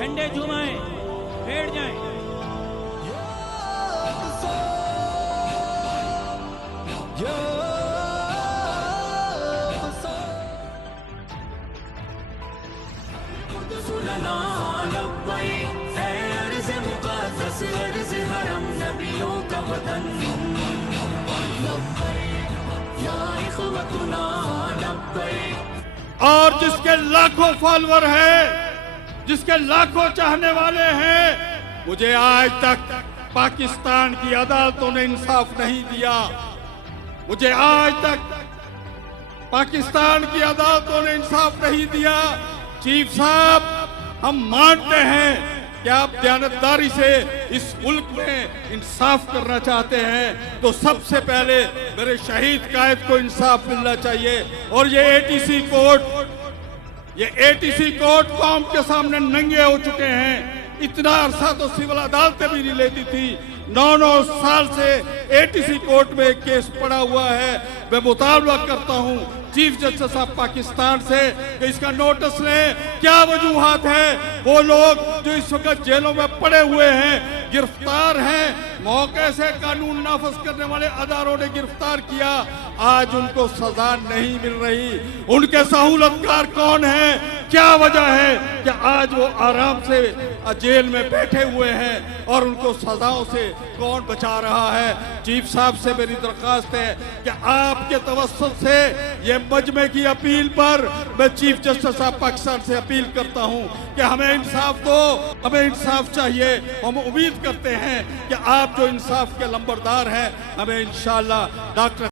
झंडे झुमाएं, बैठ जाएं। और जिसके लाखों फॉलोअर हैं, जिसके लाखों चाहने वाले हैं, मुझे आज तक पाकिस्तान की अदालतों ने इंसाफ नहीं दिया। मुझे आज तक पाकिस्तान की अदालतों ने इंसाफ नहीं दिया। चीफ साहब, हम मानते हैं कि आप दयानतदारी से इस मुल्क में इंसाफ करना चाहते हैं, तो सबसे पहले मेरे शहीद कायद को इंसाफ मिलना चाहिए। और ये एटीसी कोर्ट कौम के सामने नंगे हो चुके हैं। इतना अरसा तो सिविल अदालतें भी नहीं लेती थी। 9 साल से एटीसी कोर्ट में केस पड़ा हुआ है। मैं मुतालबा करता हूं चीफ जस्टिस ऑफ पाकिस्तान से कि इसका नोटिस लें। क्या वजूहात है? वो लोग जो इस वक्त जेलों में पड़े हुए हैं, गिरफ्तार हैं, मौके से कानून नाफिज करने वाले अदारों ने गिरफ्तार किया, आज उनको सजा नहीं मिल रही। उनके सहूलतकार कौन है? क्या वजह है कि आज वो आराम से जेल में बैठे हुए हैं और उनको सजाओं से कौन बचा रहा है? चीफ साहब से मेरी दरख्वास्त है कि आपके तवस्सुल से ये मजमे की अपील पर मैं चीफ जस्टिस ऑफ पाकिस्तान से अपील करता हूं कि हमें इंसाफ दो, हमें इंसाफ चाहिए। हम उम्मीद करते हैं कि आप जो इंसाफ के लंबरदार हैं, हमें इंशाअल्लाह डॉक्टर